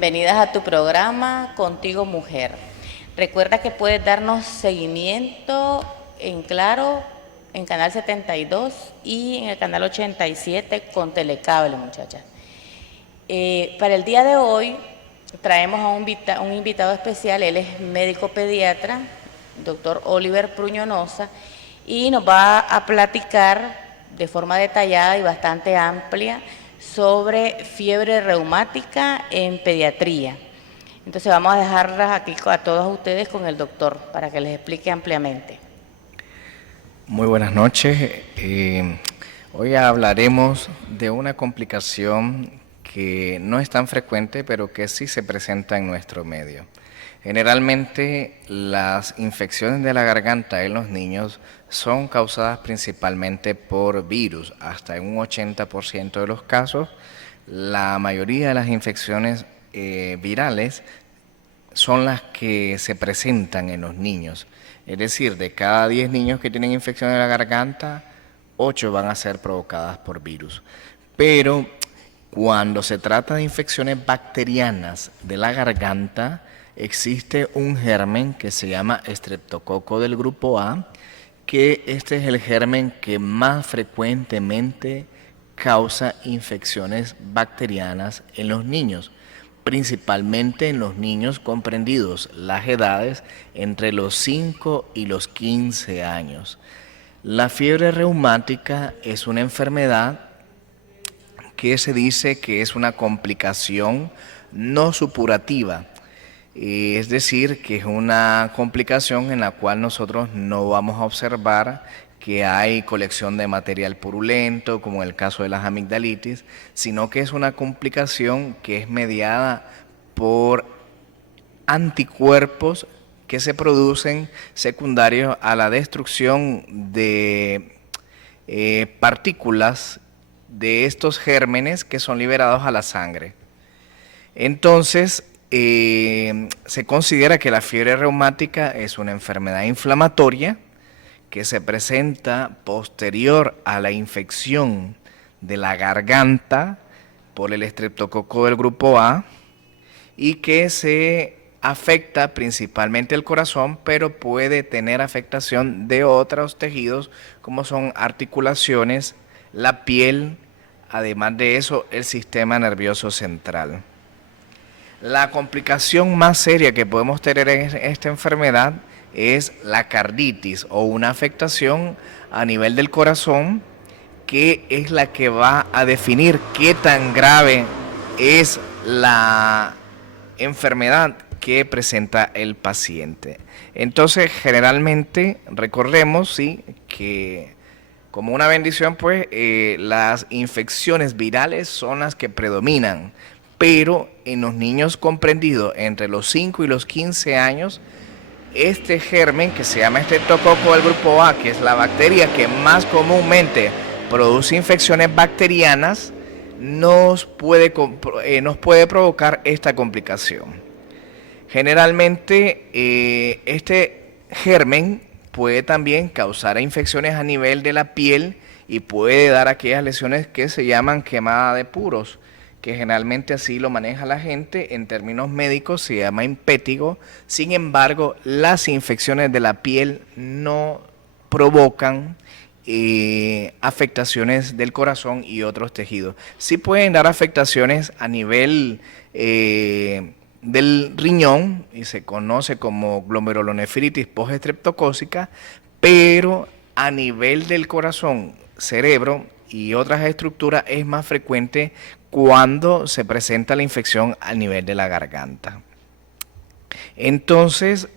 Bienvenidas a tu programa Contigo Mujer. Recuerda que puedes darnos seguimiento en Claro, en Canal 72 y en el Canal 87 con Telecable, muchachas. Para el día de hoy traemos a un invitado especial. Él es médico pediatra, doctor Oliver Pruñonosa, y nos va a platicar de forma detallada y bastante amplia sobre fiebre reumática en pediatría. Entonces vamos a dejarlas aquí a todos ustedes con el doctor para que les explique ampliamente. Muy buenas noches. Hoy hablaremos de una complicación que no es tan frecuente, pero que sí se presenta en nuestro medio. Generalmente las infecciones de la garganta en los niños son causadas principalmente por virus. Hasta en un 80% de los casos, la mayoría de las infecciones virales son las que se presentan en los niños. Es decir, de cada 10 niños que tienen infección de la garganta, 8 van a ser provocadas por virus. Pero cuando se trata de infecciones bacterianas de la garganta, existe un germen que se llama estreptococo del grupo A, que este es el germen que más frecuentemente causa infecciones bacterianas en los niños, principalmente en los niños comprendidos las edades entre los 5 y los 15 años. La fiebre reumática es una enfermedad que se dice que es una complicación no supurativa, es decir, que es una complicación en la cual nosotros no vamos a observar que hay colección de material purulento, como en el caso de las amigdalitis, sino que es una complicación que es mediada por anticuerpos que se producen secundarios a la destrucción de partículas de estos gérmenes que son liberados a la sangre. Entonces, se considera que la fiebre reumática es una enfermedad inflamatoria que se presenta posterior a la infección de la garganta por el estreptococo del grupo A y que se afecta principalmente el corazón, pero puede tener afectación de otros tejidos como son articulaciones, la piel, además de eso el sistema nervioso central. La complicación más seria que podemos tener en esta enfermedad es la carditis o una afectación a nivel del corazón, que es la que va a definir qué tan grave es la enfermedad que presenta el paciente. Entonces, generalmente recordemos, sí, que como una bendición, pues las infecciones virales son las que predominan, pero en los niños comprendidos entre los 5 y los 15 años, este germen que se llama estreptococo del grupo A, que es la bacteria que más comúnmente produce infecciones bacterianas, nos puede provocar esta complicación. Generalmente este germen puede también causar infecciones a nivel de la piel y puede dar aquellas lesiones que se llaman quemada de puros, que generalmente así lo maneja la gente, en términos médicos se llama impétigo. Sin embargo, las infecciones de la piel no provocan afectaciones del corazón y otros tejidos. Sí pueden dar afectaciones a nivel del riñón, y se conoce como glomerulonefritis postestreptocócica, pero a nivel del corazón, cerebro y otras estructuras es más frecuente cuando se presenta la infección a nivel de la garganta. Entonces,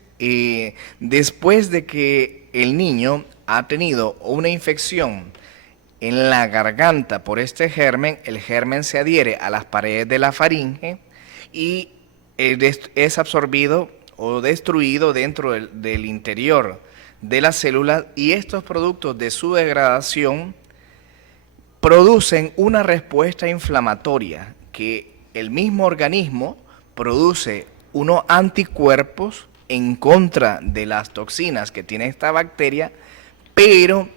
después de que el niño ha tenido una infección en la garganta por este germen, el germen se adhiere a las paredes de la faringe y es absorbido o destruido dentro del interior de las células, y estos productos de su degradación producen una respuesta inflamatoria que el mismo organismo produce unos anticuerpos en contra de las toxinas que tiene esta bacteria, pero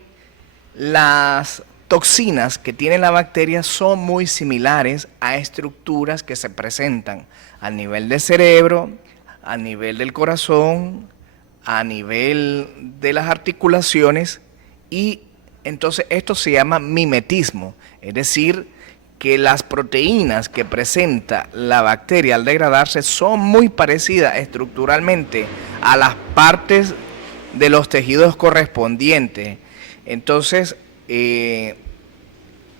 las toxinas que tiene la bacteria son muy similares a estructuras que se presentan a nivel del cerebro, a nivel del corazón, a nivel de las articulaciones, y entonces esto se llama mimetismo, es decir, que las proteínas que presenta la bacteria al degradarse son muy parecidas estructuralmente a las partes de los tejidos correspondientes. Entonces,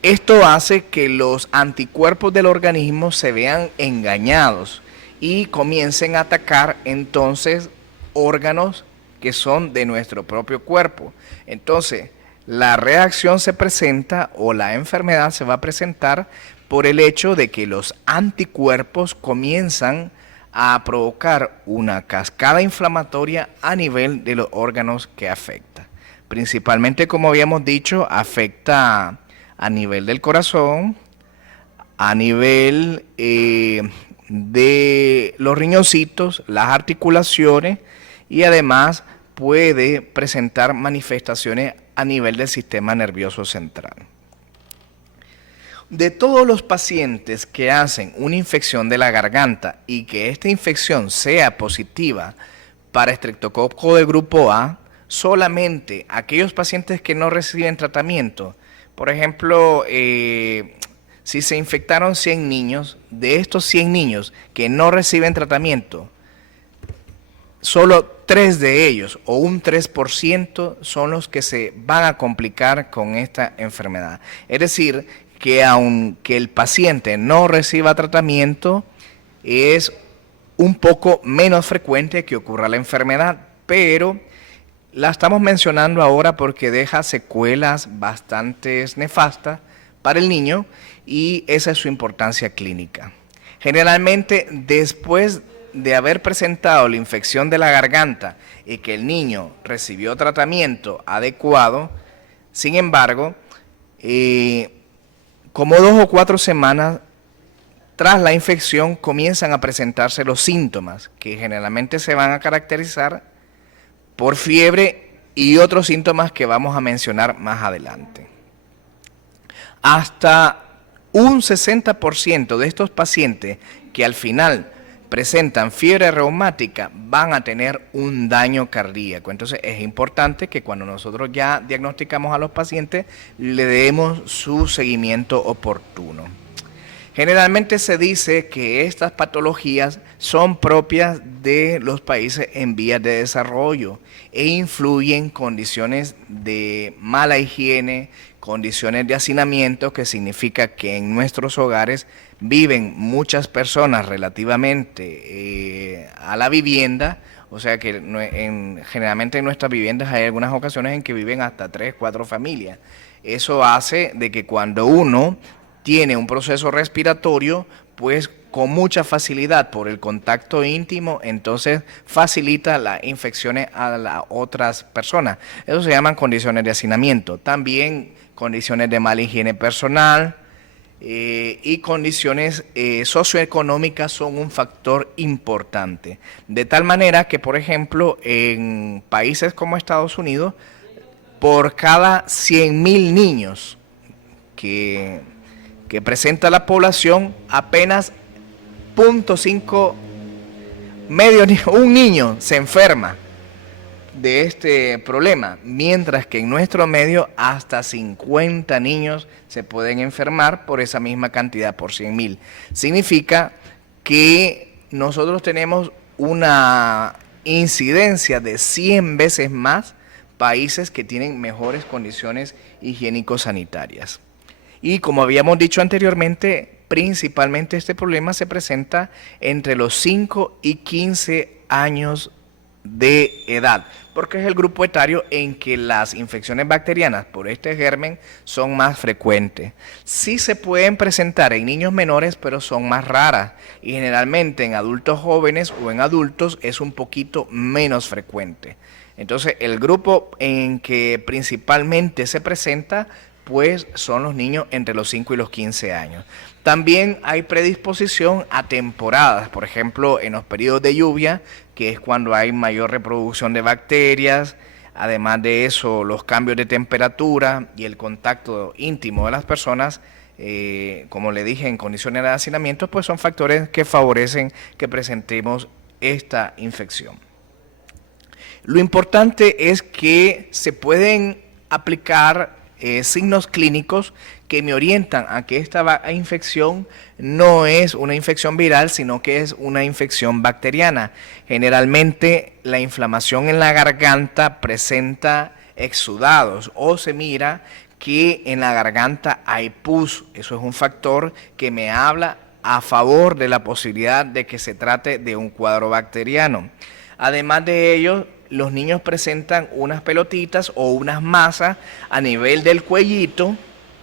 esto hace que los anticuerpos del organismo se vean engañados y comiencen a atacar entonces órganos que son de nuestro propio cuerpo. Entonces, la reacción se presenta, o la enfermedad se va a presentar por el hecho de que los anticuerpos comienzan a provocar una cascada inflamatoria a nivel de los órganos que afecta. Principalmente, como habíamos dicho, afecta a nivel del corazón, a nivel de los riñoncitos, las articulaciones, y además puede presentar manifestaciones a nivel del sistema nervioso central. De todos los pacientes que hacen una infección de la garganta y que esta infección sea positiva para estreptococo de grupo A, solamente aquellos pacientes que no reciben tratamiento, por ejemplo, si se infectaron 100 niños, de estos 100 niños que no reciben tratamiento, solo 3 de ellos, o un 3%, son los que se van a complicar con esta enfermedad. Es decir, que aunque el paciente no reciba tratamiento, es un poco menos frecuente que ocurra la enfermedad, pero la estamos mencionando ahora porque deja secuelas bastante nefastas para el niño, y esa es su importancia clínica. Generalmente, después de haber presentado la infección de la garganta y que el niño recibió tratamiento adecuado, sin embargo, como 2 o 4 semanas tras la infección comienzan a presentarse los síntomas, que generalmente se van a caracterizar por fiebre y otros síntomas que vamos a mencionar más adelante. Hasta un 60% de estos pacientes que al final presentan fiebre reumática van a tener un daño cardíaco. Entonces es importante que cuando nosotros ya diagnosticamos a los pacientes le demos su seguimiento oportuno. Generalmente se dice que estas patologías son propias de los países en vías de desarrollo e influyen condiciones de mala higiene, condiciones de hacinamiento, que significa que en nuestros hogares viven muchas personas relativamente a la vivienda, o sea que generalmente en nuestras viviendas hay algunas ocasiones en que viven hasta 3, 4 familias. Eso hace de que cuando uno tiene un proceso respiratorio, pues con mucha facilidad por el contacto íntimo, entonces facilita las infecciones a las otras personas. Eso se llaman condiciones de hacinamiento. También condiciones de mala higiene personal y condiciones socioeconómicas son un factor importante. De tal manera que, por ejemplo, en países como Estados Unidos, por cada 100.000 niños que presenta la población, apenas 0.5, un niño se enferma de este problema, mientras que en nuestro medio hasta 50 niños se pueden enfermar por esa misma cantidad, por 100.000. Significa que nosotros tenemos una incidencia de 100 veces más países que tienen mejores condiciones higiénico-sanitarias. Y como habíamos dicho anteriormente, principalmente este problema se presenta entre los 5 y 15 años de edad, porque es el grupo etario en que las infecciones bacterianas por este germen son más frecuentes. Sí se pueden presentar en niños menores, pero son más raras, y generalmente en adultos jóvenes o en adultos es un poquito menos frecuente. Entonces, el grupo en que principalmente se presenta, pues son los niños entre los 5 y los 15 años. También hay predisposición a temporadas, por ejemplo, en los periodos de lluvia, que es cuando hay mayor reproducción de bacterias, Además de eso, los cambios de temperatura y el contacto íntimo de las personas, como le dije, en condiciones de hacinamiento, pues son factores que favorecen que presentemos esta infección. Lo importante es que se pueden aplicar signos clínicos que me orientan a que esta infección no es una infección viral, sino que es una infección bacteriana. Generalmente la inflamación en la garganta presenta exudados o se mira que en la garganta hay pus. Eso es un factor que me habla a favor de la posibilidad de que se trate de un cuadro bacteriano. Además de ello, los niños presentan unas pelotitas o unas masas a nivel del cuellito,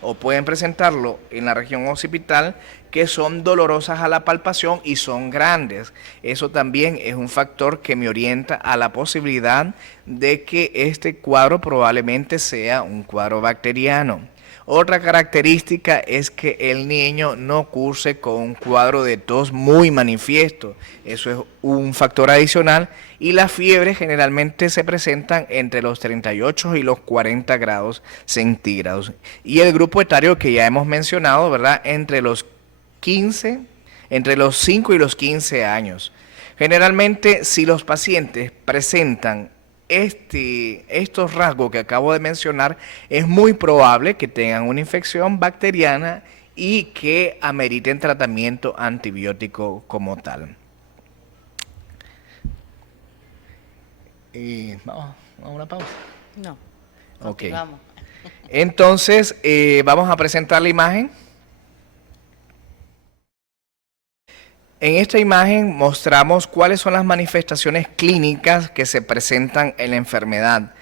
o pueden presentarlo en la región occipital, que son dolorosas a la palpación y son grandes. Eso también es un factor que me orienta a la posibilidad de que este cuadro probablemente sea un cuadro bacteriano. Otra característica es que el niño no curse con un cuadro de tos muy manifiesto. Eso es un factor adicional, y las fiebres generalmente se presentan entre los 38 y los 40 grados centígrados. Y el grupo etario que ya hemos mencionado, ¿verdad? Entre los 5 y los 15 años. Generalmente, si los pacientes presentan estos rasgos que acabo de mencionar, es muy probable que tengan una infección bacteriana y que ameriten tratamiento antibiótico como tal. Vamos a una pausa. No. Ok. Vamos. Entonces, vamos a presentar la imagen. En esta imagen mostramos cuáles son las manifestaciones clínicas que se presentan en la enfermedad.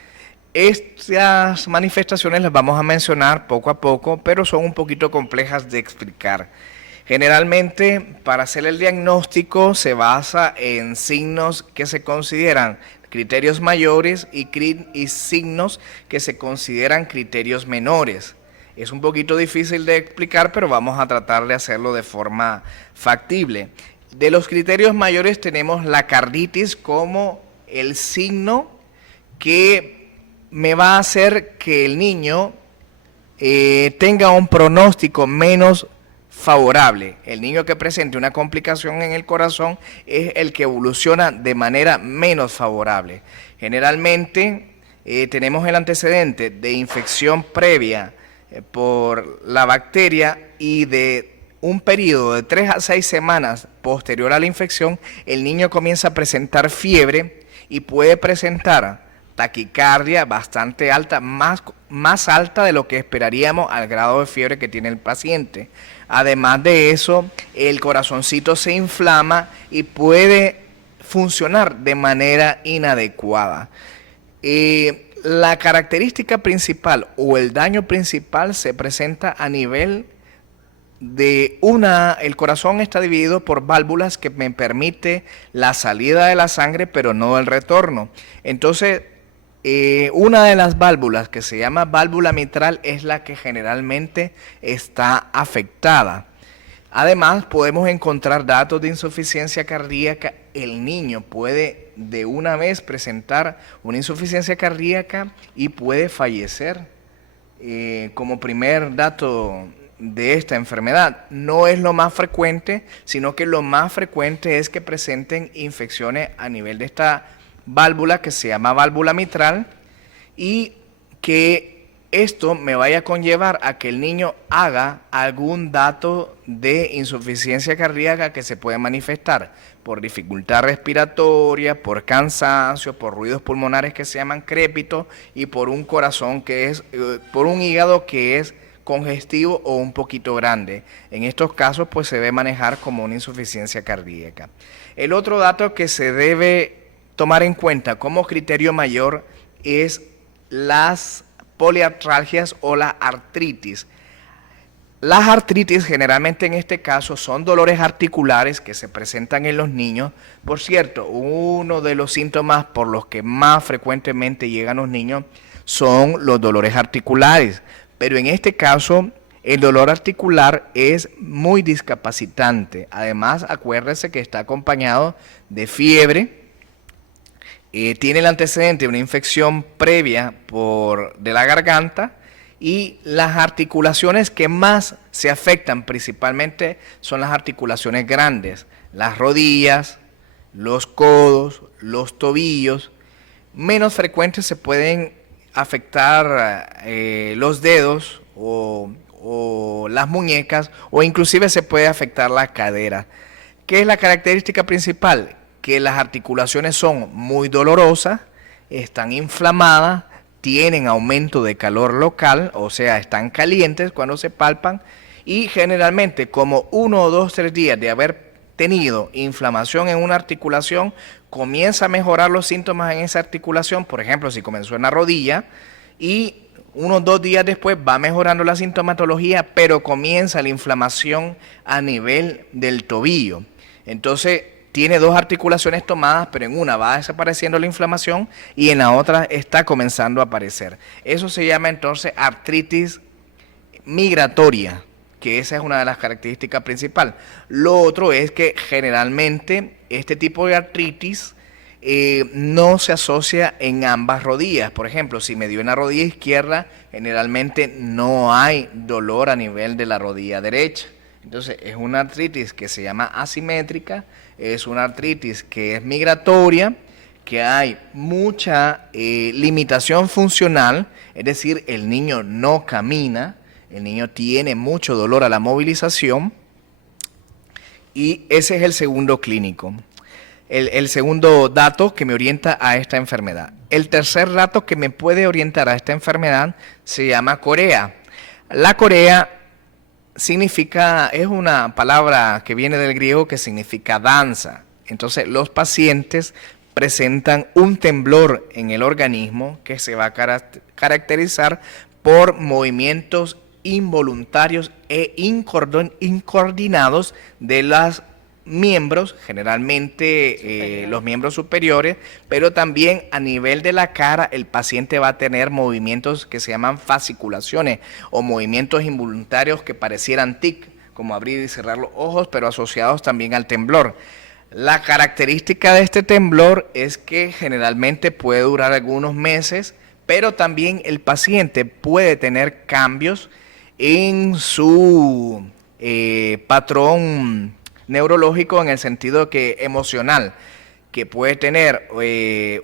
Estas manifestaciones las vamos a mencionar poco a poco, pero son un poquito complejas de explicar. Generalmente, para hacer el diagnóstico se basa en signos que se consideran criterios mayores y signos que se consideran criterios menores. Es un poquito difícil de explicar, pero vamos a tratar de hacerlo de forma factible. De los criterios mayores tenemos la carditis como el signo que me va a hacer que el niño tenga un pronóstico menos favorable. El niño que presente una complicación en el corazón es el que evoluciona de manera menos favorable. Generalmente tenemos el antecedente de infección previa por la bacteria y de un periodo de 3 a 6 semanas posterior a la infección, el niño comienza a presentar fiebre y puede presentar taquicardia bastante alta, más alta de lo que esperaríamos al grado de fiebre que tiene el paciente. Además de eso, el corazoncito se inflama y puede funcionar de manera inadecuada. La característica principal o el daño principal se presenta a nivel de el corazón está dividido por válvulas que me permite la salida de la sangre, pero no el retorno. Entonces, una de las válvulas que se llama válvula mitral es la que generalmente está afectada. Además, podemos encontrar datos de insuficiencia cardíaca. El niño puede de una vez presentar una insuficiencia cardíaca y puede fallecer como primer dato de esta enfermedad. No es lo más frecuente, sino que lo más frecuente es que presenten infecciones a nivel de esta válvula que se llama válvula mitral, y que esto me vaya a conllevar a que el niño haga algún dato de insuficiencia cardíaca que se puede manifestar por dificultad respiratoria, por cansancio, por ruidos pulmonares que se llaman crépitos y por un corazón por un hígado que es congestivo o un poquito grande. En estos casos pues se debe manejar como una insuficiencia cardíaca. El otro dato que se debe tomar en cuenta como criterio mayor es las poliartralgias o la artritis. Las artritis generalmente en este caso son dolores articulares que se presentan en los niños. Por cierto, uno de los síntomas por los que más frecuentemente llegan los niños son los dolores articulares. Pero en este caso, el dolor articular es muy discapacitante. Además, acuérdese que está acompañado de fiebre tiene el antecedente de una infección previa de la garganta, y las articulaciones que más se afectan principalmente son las articulaciones grandes, las rodillas, los codos, los tobillos. Menos frecuentes se pueden afectar los dedos o las muñecas, o inclusive se puede afectar la cadera. ¿Qué es la característica principal? Que las articulaciones son muy dolorosas, están inflamadas, tienen aumento de calor local, o sea, están calientes cuando se palpan, y generalmente como 1 o 2, 3 días de haber tenido inflamación en una articulación, comienza a mejorar los síntomas en esa articulación. Por ejemplo, si comenzó en la rodilla y unos 2 días después va mejorando la sintomatología, pero comienza la inflamación a nivel del tobillo. Entonces, tiene 2 articulaciones tomadas, pero en una va desapareciendo la inflamación y en la otra está comenzando a aparecer. Eso se llama entonces artritis migratoria, que esa es una de las características principales. Lo otro es que generalmente este tipo de artritis no se asocia en ambas rodillas. Por ejemplo, si me dio en la rodilla izquierda, generalmente no hay dolor a nivel de la rodilla derecha. Entonces es una artritis que se llama asimétrica, es una artritis que es migratoria, que hay mucha limitación funcional, es decir, el niño no camina, el niño tiene mucho dolor a la movilización, y ese es el segundo clínico. El segundo dato que me orienta a esta enfermedad. El tercer dato que me puede orientar a esta enfermedad se llama corea. La corea es una palabra que viene del griego que significa danza. Entonces los pacientes presentan un temblor en el organismo que se va a caracterizar por movimientos involuntarios e incoordinados de los miembros, generalmente los miembros superiores, pero también a nivel de la cara el paciente va a tener movimientos que se llaman fasciculaciones o movimientos involuntarios que parecieran tic, como abrir y cerrar los ojos, pero asociados también al temblor. La característica de este temblor es que generalmente puede durar algunos meses, pero también el paciente puede tener cambios en su patrón neurológico, en el sentido que emocional, que puede tener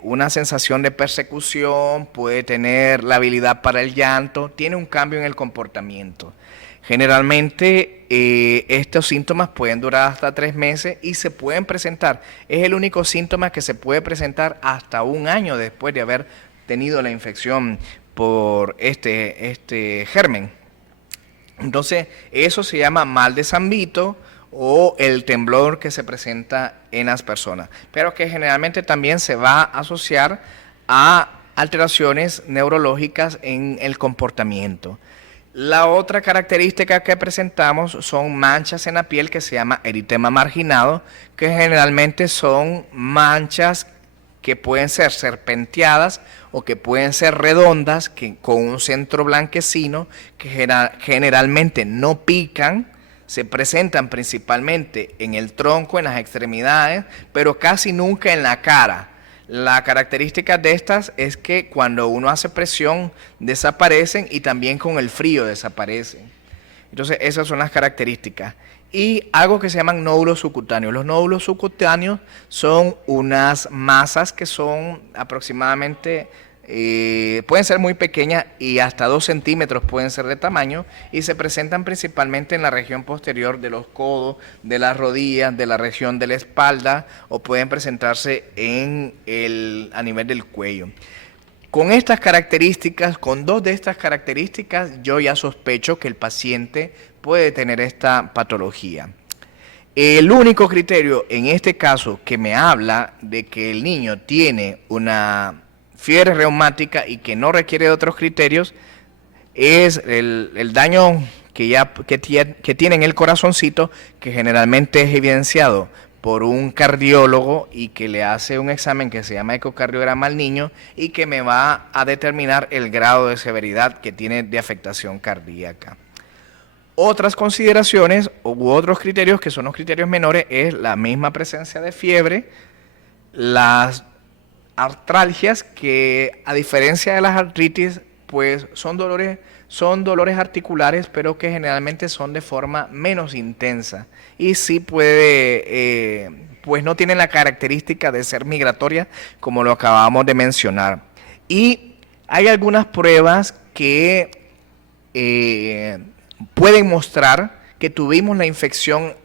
una sensación de persecución, puede tener la habilidad para el llanto, tiene un cambio en el comportamiento. Generalmente estos síntomas pueden durar hasta 3 meses y se pueden presentar, es el único síntoma que se puede presentar hasta 1 año después de haber tenido la infección por este germen. Entonces, eso se llama mal de San Vito o el temblor que se presenta en las personas, pero que generalmente también se va a asociar a alteraciones neurológicas en el comportamiento. La otra característica que presentamos son manchas en la piel que se llama eritema marginado, que generalmente son manchas que pueden ser serpenteadas o que pueden ser redondas, con un centro blanquecino, que generalmente no pican, se presentan principalmente en el tronco, en las extremidades, pero casi nunca en la cara. La característica de estas es que cuando uno hace presión desaparecen y también con el frío desaparecen. Entonces esas son las características. Y algo que se llaman nódulos subcutáneos. Los nódulos subcutáneos son unas masas que son aproximadamente, pueden ser muy pequeñas y hasta 2 centímetros pueden ser de tamaño, y se presentan principalmente en la región posterior de los codos, de las rodillas, de la región de la espalda, o pueden presentarse a nivel del cuello. Con estas características, con 2 de estas características, yo ya sospecho que el paciente puede tener esta patología. El único criterio en este caso que me habla de que el niño tiene una fiebre reumática y que no requiere de otros criterios es el daño que tiene en el corazoncito, que generalmente es evidenciado por un cardiólogo y que le hace un examen que se llama ecocardiograma al niño y que me va a determinar el grado de severidad que tiene de afectación cardíaca. Otras consideraciones u otros criterios que son los criterios menores es la misma presencia de fiebre, las artralgias que, a diferencia de las artritis, pues son dolores articulares, pero que generalmente son de forma menos intensa y sí pues no tienen la característica de ser migratoria como lo acabamos de mencionar. Y hay algunas pruebas que pueden mostrar que tuvimos la infección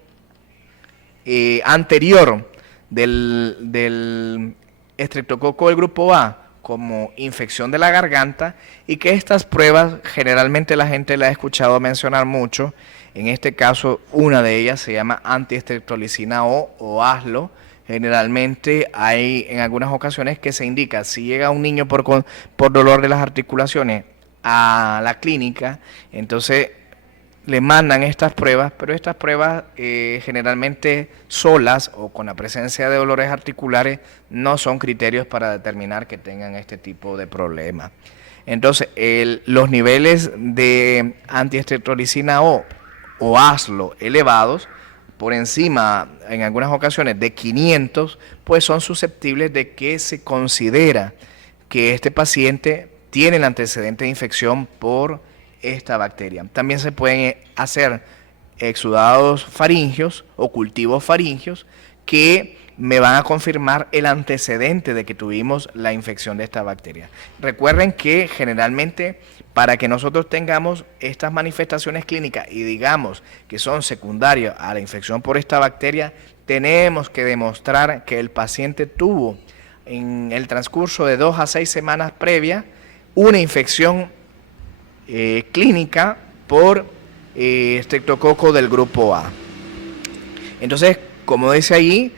anterior del estreptococo del grupo A como infección de la garganta, y que estas pruebas generalmente la gente la ha escuchado mencionar mucho. En este caso, una de ellas se llama antiestreptolicina o ASLO. Generalmente hay en algunas ocasiones que se indica, si llega un niño por dolor de las articulaciones a la clínica, entonces le mandan estas pruebas, pero estas pruebas generalmente solas o con la presencia de dolores articulares no son criterios para determinar que tengan este tipo de problemas. Entonces, los niveles de antiestreptolicina o ASLO elevados, por encima en algunas ocasiones de 500, pues son susceptibles de que se considera que este paciente tiene el antecedente de infección por esta bacteria. También se pueden hacer exudados faringios o cultivos faringios que me van a confirmar el antecedente de que tuvimos la infección de esta bacteria. Recuerden que generalmente para que nosotros tengamos estas manifestaciones clínicas y digamos que son secundarias a la infección por esta bacteria, tenemos que demostrar que el paciente tuvo en el transcurso de 2 a 6 semanas previa una infección clínica por estreptococo del grupo A. Entonces, como dice ahí,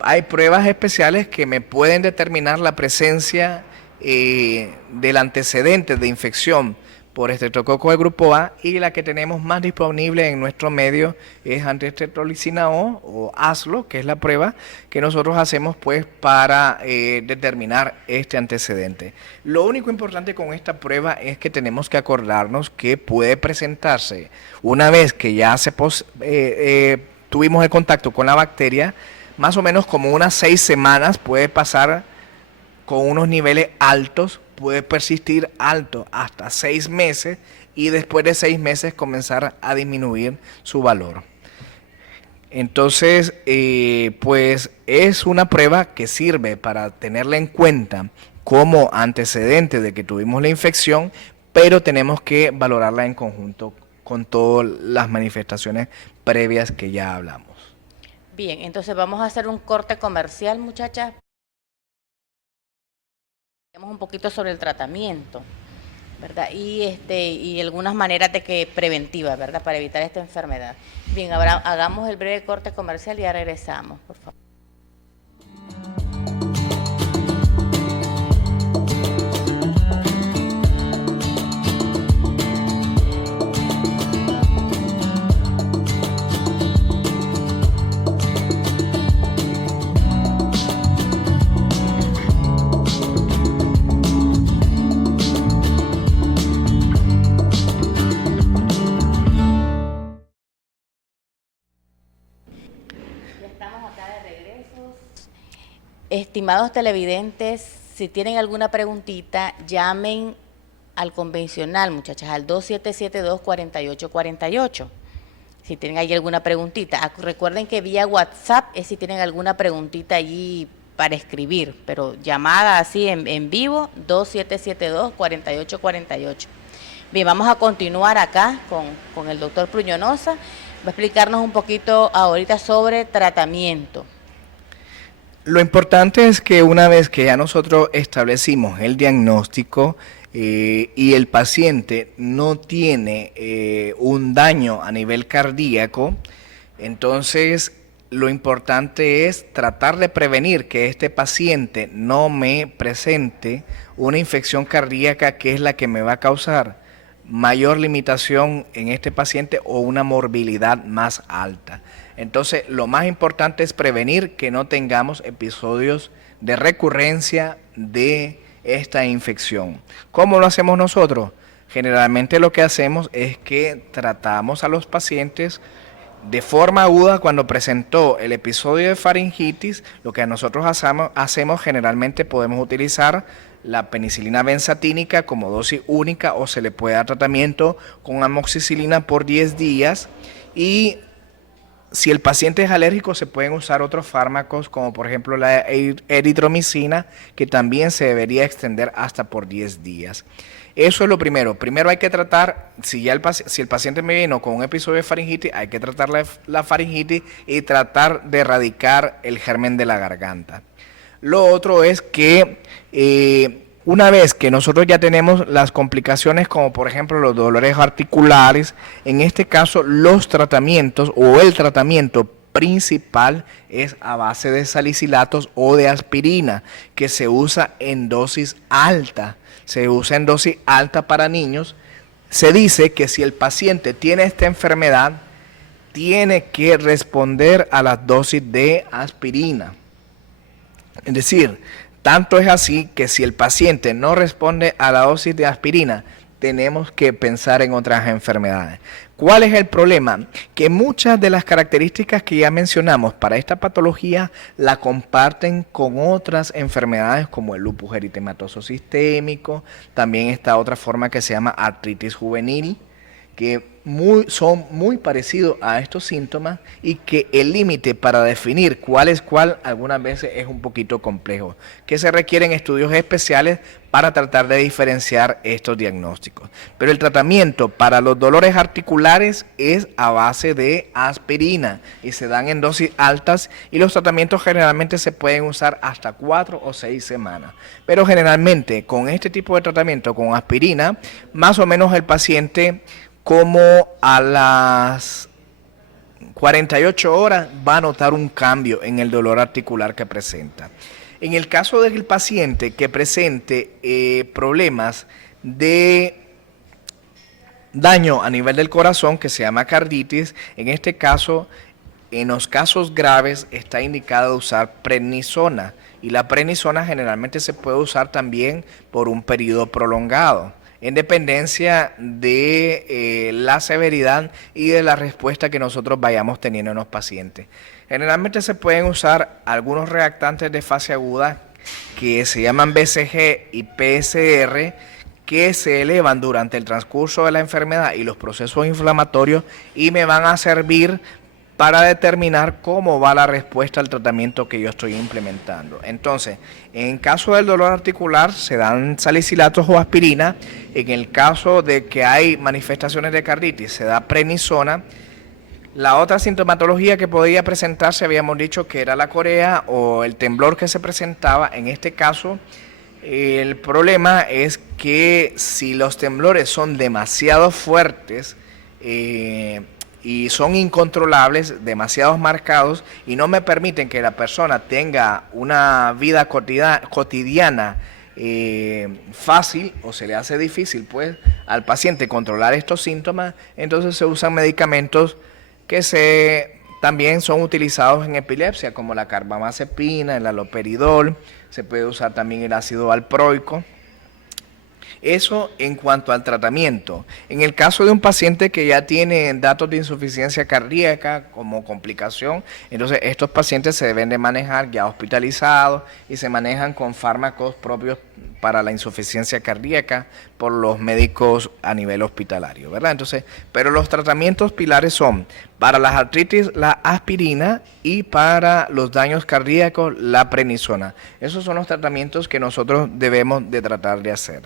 hay pruebas especiales que me pueden determinar la presencia del antecedente de infección por estreptococo del grupo A, y la que tenemos más disponible en nuestro medio es antiestreptolicina o ASLO, que es la prueba que nosotros hacemos pues para determinar este antecedente. Lo único importante con esta prueba es que tenemos que acordarnos que puede presentarse una vez que ya tuvimos el contacto con la bacteria, más o menos como unas 6 semanas puede pasar con unos niveles altos, puede persistir alto hasta 6 meses y después de 6 meses comenzar a disminuir su valor. Entonces, pues es una prueba que sirve para tenerla en cuenta como antecedente de que tuvimos la infección, pero tenemos que valorarla en conjunto con todas las manifestaciones previas que ya hablamos. Bien, entonces vamos a hacer un corte comercial, muchachas. Un poquito sobre el tratamiento, ¿verdad? Y algunas maneras de que preventivas, ¿verdad? Para evitar esta enfermedad. Bien, ahora hagamos el breve corte comercial y ya regresamos, por favor. Estimados televidentes, si tienen alguna preguntita, llamen al convencional, muchachas, al 2772-4848. Si tienen ahí alguna preguntita. Recuerden que vía WhatsApp es si tienen alguna preguntita allí para escribir, pero llamada así en vivo, 2772-4848. Bien, vamos a continuar acá con el doctor Pruñonosa. Va a explicarnos un poquito ahorita sobre tratamiento. Lo importante es que una vez que ya nosotros establecimos el diagnóstico y el paciente no tiene un daño a nivel cardíaco, entonces lo importante es tratar de prevenir que este paciente no me presente una infección cardíaca que es la que me va a causar mayor limitación en este paciente o una morbilidad más alta. Entonces, lo más importante es prevenir que no tengamos episodios de recurrencia de esta infección. ¿Cómo lo hacemos nosotros? Generalmente lo que hacemos es que tratamos a los pacientes de forma aguda, cuando presentó el episodio de faringitis, lo que nosotros hacemos generalmente podemos utilizar la penicilina benzatínica como dosis única o se le puede dar tratamiento con amoxicilina por 10 días y si el paciente es alérgico se pueden usar otros fármacos como por ejemplo la eritromicina que también se debería extender hasta por 10 días. Eso es lo primero. Primero hay que tratar, si el paciente me vino con un episodio de faringitis, hay que tratar la faringitis y tratar de erradicar el germen de la garganta. Lo otro es que una vez que nosotros ya tenemos las complicaciones como por ejemplo los dolores articulares, en este caso los tratamientos o el tratamiento principal es a base de salicilatos o de aspirina que se usa en dosis alta. Se usa en dosis alta para niños. Se dice que si el paciente tiene esta enfermedad, tiene que responder a las dosis de aspirina. Es decir, tanto es así que si el paciente no responde a la dosis de aspirina, tenemos que pensar en otras enfermedades. ¿Cuál es el problema? Que muchas de las características que ya mencionamos para esta patología la comparten con otras enfermedades como el lupus eritematoso sistémico, también está otra forma que se llama artritis juvenil, que son muy parecidos a estos síntomas y que el límite para definir cuál es cuál algunas veces es un poquito complejo, que se requieren estudios especiales para tratar de diferenciar estos diagnósticos. Pero el tratamiento para los dolores articulares es a base de aspirina y se dan en dosis altas y los tratamientos generalmente se pueden usar hasta 4 o 6 semanas. Pero generalmente con este tipo de tratamiento con aspirina, más o menos el paciente como a las 48 horas va a notar un cambio en el dolor articular que presenta. En el caso del paciente que presente problemas de daño a nivel del corazón, que se llama carditis, en este caso, en los casos graves, está indicado usar prednisona. Y la prednisona generalmente se puede usar también por un periodo prolongado, en dependencia de la severidad y de la respuesta que nosotros vayamos teniendo en los pacientes. Generalmente se pueden usar algunos reactantes de fase aguda que se llaman BCG y PSR, que se elevan durante el transcurso de la enfermedad y los procesos inflamatorios y me van a servir para determinar cómo va la respuesta al tratamiento que yo estoy implementando. Entonces, en caso del dolor articular se dan salicilatos o aspirina. En el caso de que hay manifestaciones de carditis se da prednisona. La otra sintomatología que podía presentarse, habíamos dicho que era la corea o el temblor que se presentaba. En este caso, el problema es que si los temblores son demasiado fuertes, y son incontrolables, demasiados marcados y no me permiten que la persona tenga una vida cotidiana fácil o se le hace difícil pues al paciente controlar estos síntomas, entonces se usan medicamentos que también son utilizados en epilepsia como la carbamazepina, el haloperidol, se puede usar también el ácido valproico. Eso en cuanto al tratamiento. En el caso de un paciente que ya tiene datos de insuficiencia cardíaca como complicación, entonces estos pacientes se deben de manejar ya hospitalizados y se manejan con fármacos propios para la insuficiencia cardíaca por los médicos a nivel hospitalario, ¿verdad? Entonces, pero los tratamientos pilares son para las artritis la aspirina y para los daños cardíacos la prednisona. Esos son los tratamientos que nosotros debemos de tratar de hacer.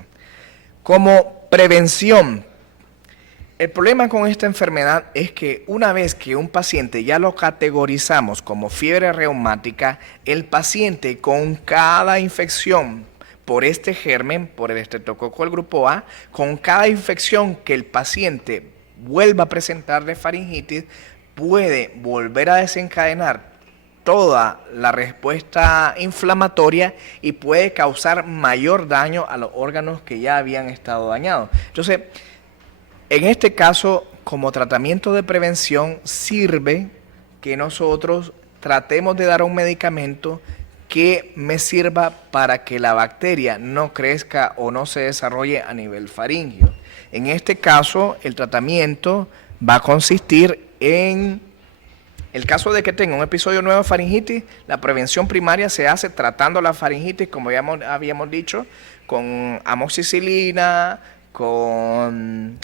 Como prevención, el problema con esta enfermedad es que una vez que un paciente ya lo categorizamos como fiebre reumática, el paciente con cada infección por este germen, por el estreptococo del grupo A, con cada infección que el paciente vuelva a presentar de faringitis, puede volver a desencadenar toda la respuesta inflamatoria y puede causar mayor daño a los órganos que ya habían estado dañados. Entonces, en este caso, como tratamiento de prevención, sirve que nosotros tratemos de dar un medicamento que me sirva para que la bacteria no crezca o no se desarrolle a nivel faríngeo. En este caso, el tratamiento va a consistir en El caso de que tenga un episodio nuevo de faringitis, la prevención primaria se hace tratando la faringitis, como ya habíamos dicho, con amoxicilina, con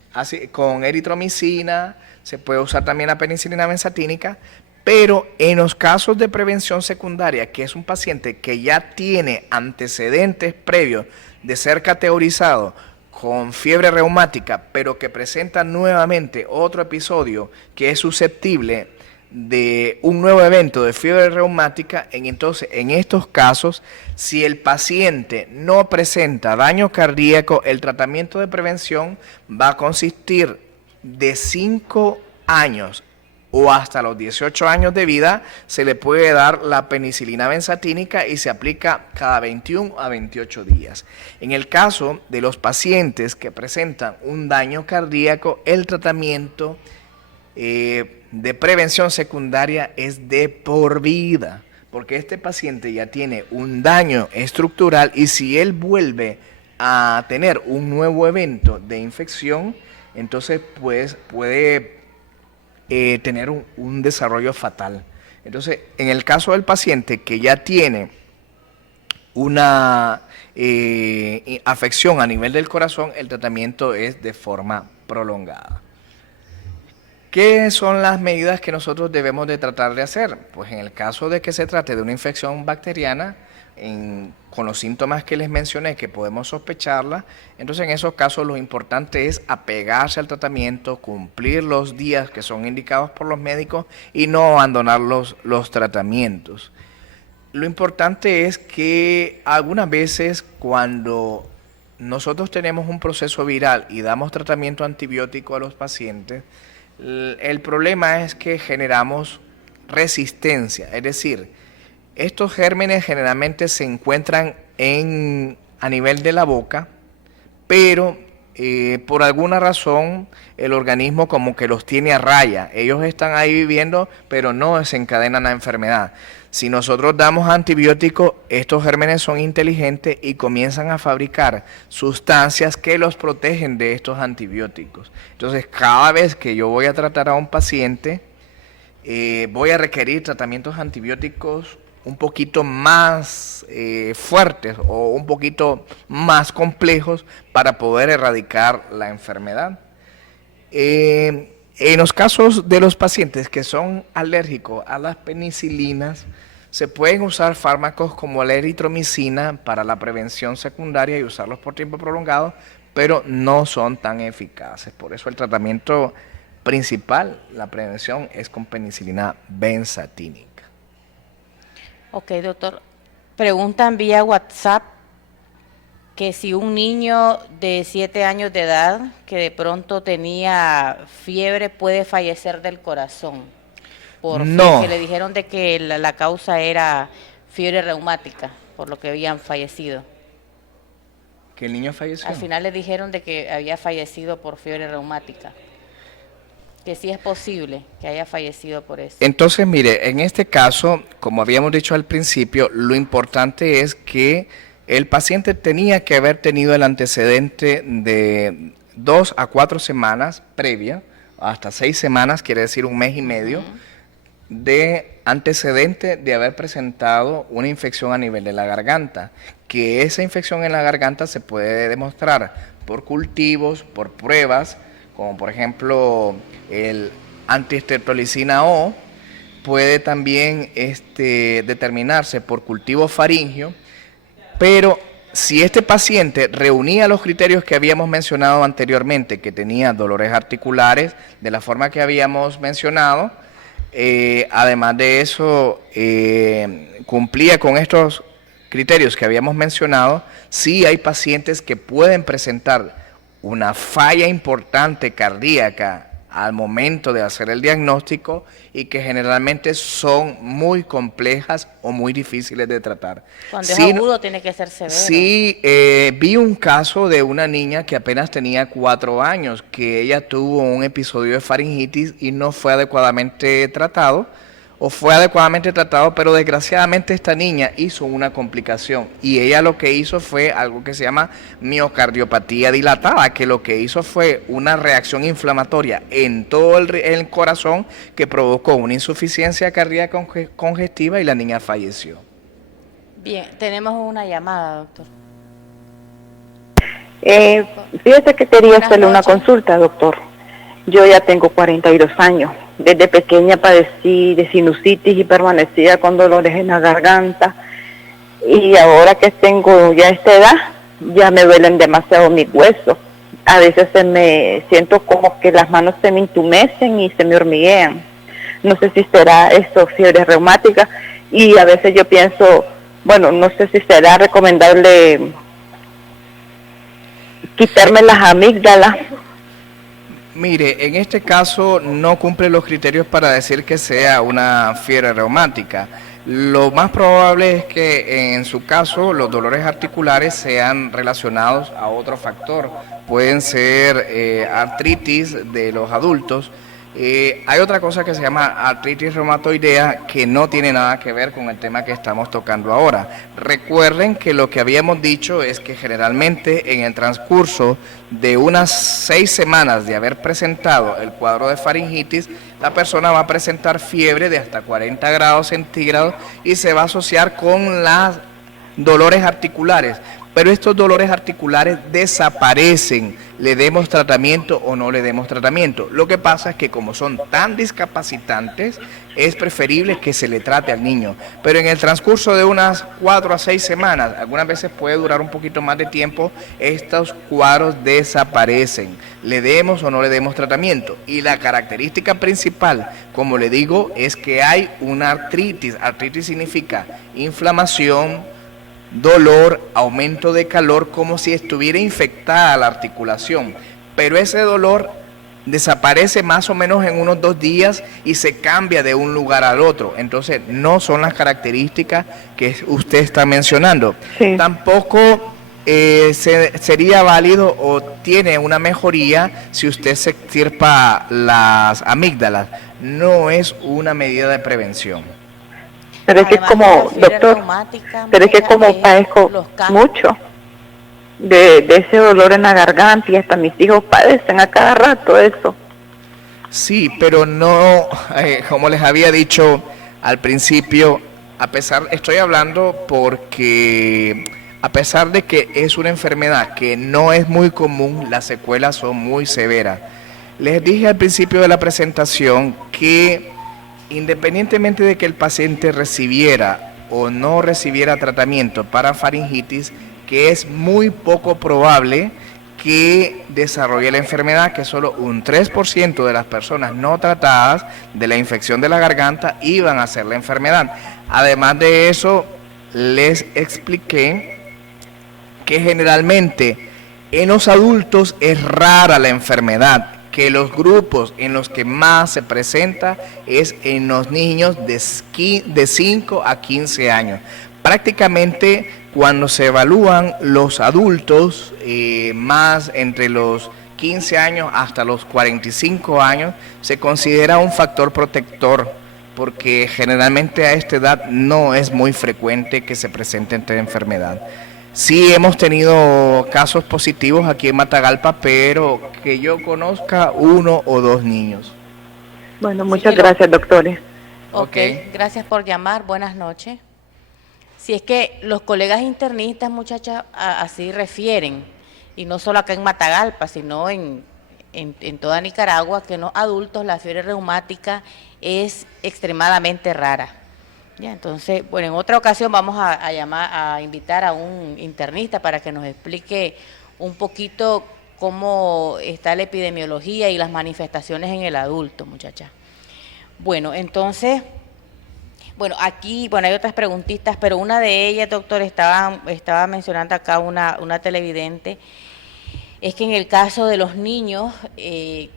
eritromicina, se puede usar también la penicilina benzatínica, pero en los casos de prevención secundaria, que es un paciente que ya tiene antecedentes previos de ser categorizado con fiebre reumática, pero que presenta nuevamente otro episodio que es susceptible de un nuevo evento de fiebre reumática, entonces en estos casos, si el paciente no presenta daño cardíaco, el tratamiento de prevención va a consistir de 5 años o hasta los 18 años de vida. Se le puede dar la penicilina benzatínica y se aplica cada 21 a 28 días. En el caso de los pacientes que presentan un daño cardíaco, el tratamiento de prevención secundaria es de por vida, porque este paciente ya tiene un daño estructural y si él vuelve a tener un nuevo evento de infección, entonces pues puede tener un desarrollo fatal. Entonces, en el caso del paciente que ya tiene una afección a nivel del corazón, el tratamiento es de forma prolongada. ¿Qué son las medidas que nosotros debemos de tratar de hacer? Pues en el caso de que se trate de una infección bacteriana, con los síntomas que les mencioné que podemos sospecharla, entonces en esos casos lo importante es apegarse al tratamiento, cumplir los días que son indicados por los médicos y no abandonar los tratamientos. Lo importante es que algunas veces cuando nosotros tenemos un proceso viral y damos tratamiento antibiótico a los pacientes, el problema es que generamos resistencia, es decir, estos gérmenes generalmente se encuentran a nivel de la boca, pero por alguna razón el organismo como que los tiene a raya. Ellos están ahí viviendo, pero no desencadenan la enfermedad. Si nosotros damos antibióticos, estos gérmenes son inteligentes y comienzan a fabricar sustancias que los protegen de estos antibióticos. Entonces, cada vez que yo voy a tratar a un paciente, voy a requerir tratamientos antibióticos un poquito más fuertes o un poquito más complejos para poder erradicar la enfermedad. En los casos de los pacientes que son alérgicos a las penicilinas, se pueden usar fármacos como la eritromicina para la prevención secundaria y usarlos por tiempo prolongado, pero no son tan eficaces. Por eso el tratamiento principal, la prevención, es con penicilina benzatínica. Ok, doctor. Preguntan vía WhatsApp que si un niño de 7 años de edad que de pronto tenía fiebre puede fallecer del corazón. Que le dijeron de que la causa era fiebre reumática, por lo que habían fallecido. ¿Que el niño falleció? Al final le dijeron de que había fallecido por fiebre reumática. Que sí es posible que haya fallecido por eso. Entonces, mire, en este caso, como habíamos dicho al principio, lo importante es que el paciente tenía que haber tenido el antecedente de 2 a 4 semanas previa, hasta 6 semanas, quiere decir un mes y medio, de antecedente de haber presentado una infección a nivel de la garganta, que esa infección en la garganta se puede demostrar por cultivos, por pruebas, como por ejemplo el antiestreptolicina O, puede también determinarse por cultivo faríngeo, pero si este paciente reunía los criterios que habíamos mencionado anteriormente, que tenía dolores articulares de la forma que habíamos mencionado, además de eso cumplía con estos criterios que habíamos mencionado, sí hay pacientes que pueden presentar una falla importante cardíaca al momento de hacer el diagnóstico y que generalmente son muy complejas o muy difíciles de tratar. Cuando es agudo tiene que ser severo. Sí, vi un caso de una niña que apenas tenía 4 años, que ella tuvo un episodio de faringitis y no fue adecuadamente tratado. o fue adecuadamente tratado, pero desgraciadamente esta niña hizo una complicación y ella lo que hizo fue algo que se llama miocardiopatía dilatada, que lo que hizo fue una reacción inflamatoria en todo el corazón que provocó una insuficiencia cardíaca congestiva y la niña falleció. Bien, tenemos una llamada, doctor. Fíjese que quería hacerle una consulta, doctor. Yo ya tengo 42 años. Desde pequeña padecí de sinusitis y permanecía con dolores en la garganta. Y ahora que tengo ya esta edad, ya me duelen demasiado mis huesos. A veces siento como que las manos se me intumecen y se me hormiguean. No sé si será eso, fiebre reumática. Y a veces yo pienso, bueno, no sé si será recomendable quitarme las amígdalas. Mire, en este caso no cumple los criterios para decir que sea una fiebre reumática. Lo más probable es que en su caso los dolores articulares sean relacionados a otro factor. Pueden ser artritis de los adultos. Hay otra cosa que se llama artritis reumatoidea que no tiene nada que ver con el tema que estamos tocando ahora. Recuerden que lo que habíamos dicho es que generalmente en el transcurso de unas 6 semanas de haber presentado el cuadro de faringitis, la persona va a presentar fiebre de hasta 40 grados centígrados y se va a asociar con los dolores articulares. Pero estos dolores articulares desaparecen, le demos tratamiento o no le demos tratamiento. Lo que pasa es que como son tan discapacitantes, es preferible que se le trate al niño. Pero en el transcurso de unas 4 a 6 semanas, algunas veces puede durar un poquito más de tiempo, estos cuadros desaparecen. Le demos o no le demos tratamiento. Y la característica principal, como le digo, es que hay una artritis. Artritis significa inflamación, dolor, aumento de calor, como si estuviera infectada la articulación, pero ese dolor desaparece más o menos en unos 2 días y se cambia de un lugar al otro. Entonces no son las características que usted está mencionando. Sí. Tampoco sería válido o tiene una mejoría si usted se extirpa las amígdalas. No es una medida de prevención. Pero es que como, doctor, pero es que como padezco mucho de ese dolor en la garganta y hasta mis hijos padecen a cada rato eso. Sí, pero no, como les había dicho al principio, estoy hablando porque a pesar de que es una enfermedad que no es muy común, las secuelas son muy severas. Les dije al principio de la presentación que independientemente de que el paciente recibiera o no recibiera tratamiento para faringitis, que es muy poco probable que desarrolle la enfermedad, que solo un 3% de las personas no tratadas de la infección de la garganta iban a hacer la enfermedad. Además de eso, les expliqué que generalmente en los adultos es rara la enfermedad, que los grupos en los que más se presenta es en los niños de 5 a 15 años. Prácticamente cuando se evalúan los adultos, más entre los 15 años hasta los 45 años, se considera un factor protector, porque generalmente a esta edad no es muy frecuente que se presente esta enfermedad. Sí hemos tenido casos positivos aquí en Matagalpa, pero que yo conozca 1 o 2 niños. Bueno, muchas gracias, doctores. Ok, gracias por llamar, buenas noches. Si es que los colegas internistas, muchachas, así refieren, y no solo acá en Matagalpa, sino en toda Nicaragua, que en los adultos la fiebre reumática es extremadamente rara. Ya, entonces, bueno, en otra ocasión vamos a invitar a un internista para que nos explique un poquito cómo está la epidemiología y las manifestaciones en el adulto, muchachas. Bueno, entonces, bueno, aquí, bueno, hay otras preguntitas, pero una de ellas, doctor, estaba mencionando acá una televidente, es que en el caso de los niños que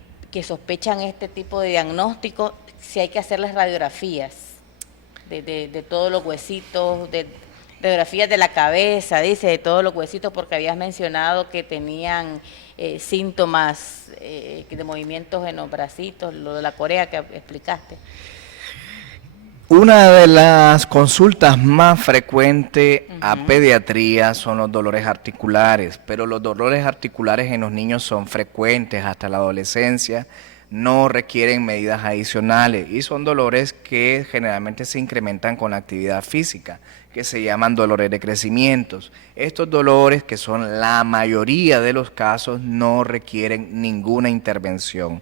sospechan este tipo de diagnóstico, si hay que hacerles radiografías de todos los huesitos, de radiografías de la cabeza, dice, de todos los huesitos, porque habías mencionado que tenían síntomas de movimientos en los bracitos, lo de la corea que explicaste. Una de las consultas más frecuentes a pediatría son los dolores articulares, pero los dolores articulares en los niños son frecuentes hasta la adolescencia, no requieren medidas adicionales y son dolores que generalmente se incrementan con la actividad física, que se llaman dolores de crecimiento. Estos dolores, que son la mayoría de los casos, no requieren ninguna intervención.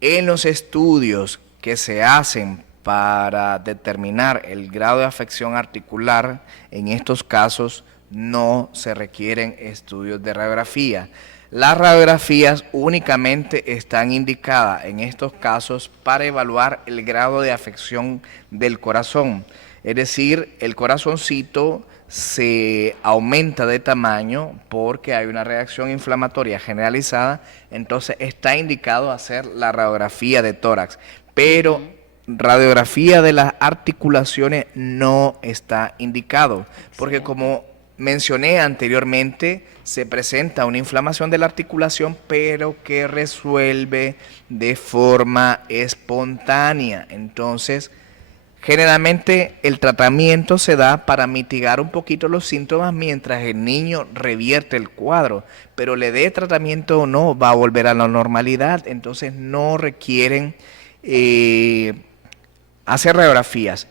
En los estudios que se hacen para determinar el grado de afección articular, en estos casos no se requieren estudios de radiografía. Las radiografías únicamente están indicadas en estos casos para evaluar el grado de afección del corazón. Es decir, el corazoncito se aumenta de tamaño porque hay una reacción inflamatoria generalizada, entonces está indicado hacer la radiografía de tórax, pero radiografía de las articulaciones no está indicado, porque como mencioné anteriormente, se presenta una inflamación de la articulación, pero que resuelve de forma espontánea. Entonces, generalmente el tratamiento se da para mitigar un poquito los síntomas mientras el niño revierte el cuadro, pero le dé tratamiento o no, va a volver a la normalidad, entonces no requieren hacer radiografías.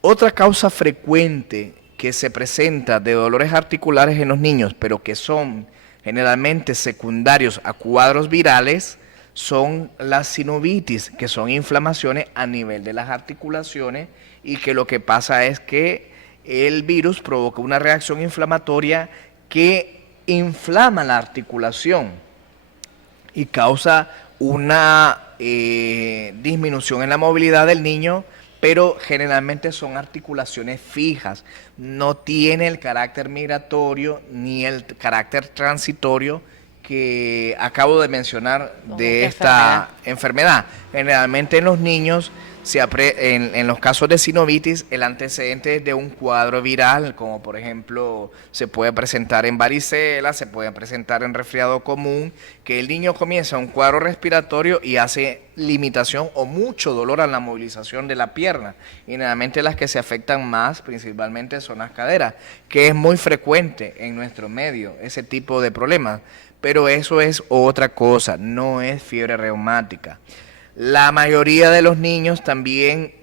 Otra causa frecuente que se presenta de dolores articulares en los niños, pero que son generalmente secundarios a cuadros virales, son las sinovitis, que son inflamaciones a nivel de las articulaciones y que lo que pasa es que el virus provoca una reacción inflamatoria que inflama la articulación y causa una disminución en la movilidad del niño, pero generalmente son articulaciones fijas, no tiene el carácter migratorio ni el carácter transitorio que acabo de mencionar de esta enfermedad. Generalmente en los niños, en los casos de sinovitis, el antecedente es de un cuadro viral, como por ejemplo se puede presentar en varicela, se puede presentar en resfriado común, que el niño comienza un cuadro respiratorio y hace limitación o mucho dolor a la movilización de la pierna. Y generalmente las que se afectan más principalmente son las caderas, que es muy frecuente en nuestro medio ese tipo de problemas. Pero eso es otra cosa, no es fiebre reumática. La mayoría de los niños también,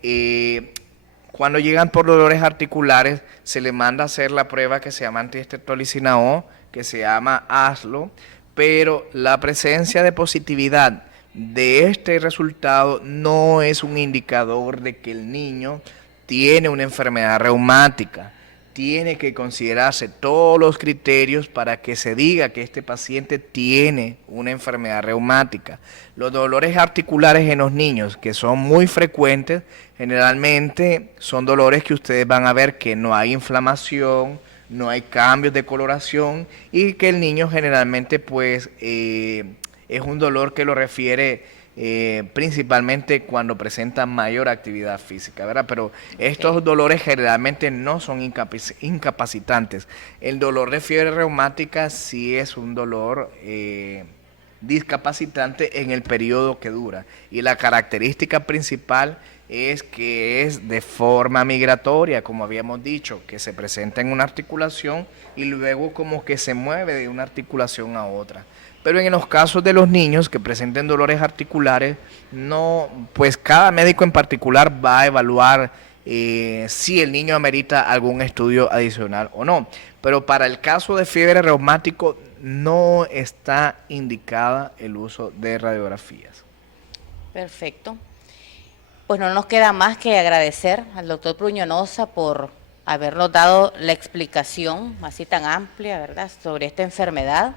cuando llegan por dolores articulares, se les manda a hacer la prueba que se llama antiestreptolicina O, que se llama ASLO, pero la presencia de positividad de este resultado no es un indicador de que el niño tiene una enfermedad reumática. Tiene que considerarse todos los criterios para que se diga que este paciente tiene una enfermedad reumática. Los dolores articulares en los niños, que son muy frecuentes, generalmente son dolores que ustedes van a ver que no hay inflamación, no hay cambios de coloración y que el niño generalmente pues es un dolor que lo refiere principalmente cuando presenta mayor actividad física, ¿verdad? Pero estos dolores generalmente no son incapacitantes. El dolor de fiebre reumática sí es un dolor discapacitante en el periodo que dura. Y la característica principal es que es de forma migratoria, como habíamos dicho, que se presenta en una articulación y luego como que se mueve de una articulación a otra. Pero en los casos de los niños que presenten dolores articulares, no, pues cada médico en particular va a evaluar si el niño amerita algún estudio adicional o no. Pero para el caso de fiebre reumático no está indicada el uso de radiografías. Perfecto. Pues no nos queda más que agradecer al doctor Pruñonosa por habernos dado la explicación así tan amplia, ¿verdad?, sobre esta enfermedad.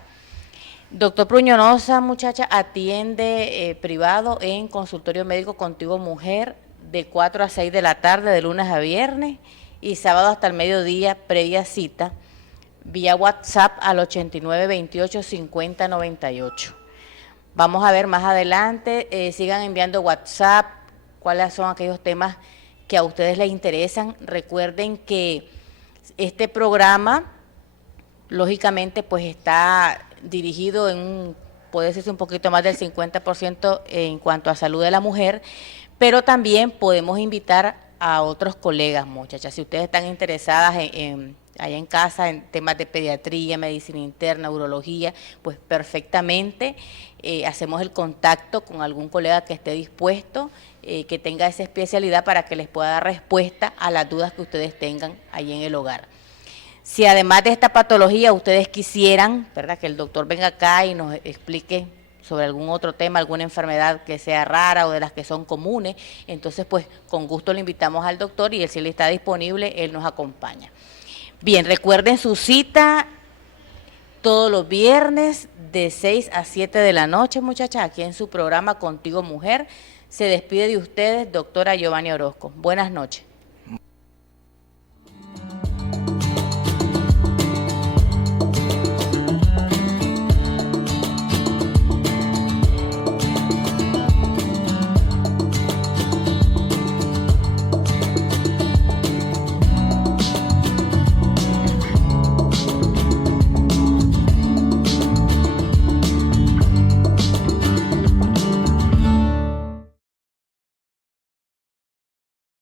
Doctor Pruñonosa, muchacha, atiende privado en consultorio médico Contigo Mujer de 4 a 6 de la tarde, de lunes a viernes, y sábado hasta el mediodía, previa cita, vía WhatsApp al 89 28 50 98. Vamos a ver más adelante, sigan enviando WhatsApp, cuáles son aquellos temas que a ustedes les interesan. Recuerden que este programa, lógicamente, pues está dirigido puede decirse un poquito más del 50% en cuanto a salud de la mujer, pero también podemos invitar a otros colegas, muchachas. Si ustedes están interesadas allá en casa en temas de pediatría, medicina interna, urología, pues perfectamente hacemos el contacto con algún colega que esté dispuesto, que tenga esa especialidad para que les pueda dar respuesta a las dudas que ustedes tengan ahí en el hogar. Si además de esta patología ustedes quisieran, ¿verdad?, que el doctor venga acá y nos explique sobre algún otro tema, alguna enfermedad que sea rara o de las que son comunes, entonces pues con gusto le invitamos al doctor y él, si él está disponible, él nos acompaña. Bien, recuerden su cita todos los viernes de 6 a 7 de la noche, muchachas, aquí en su programa Contigo Mujer. Se despide de ustedes, doctora Giovanni Orozco. Buenas noches.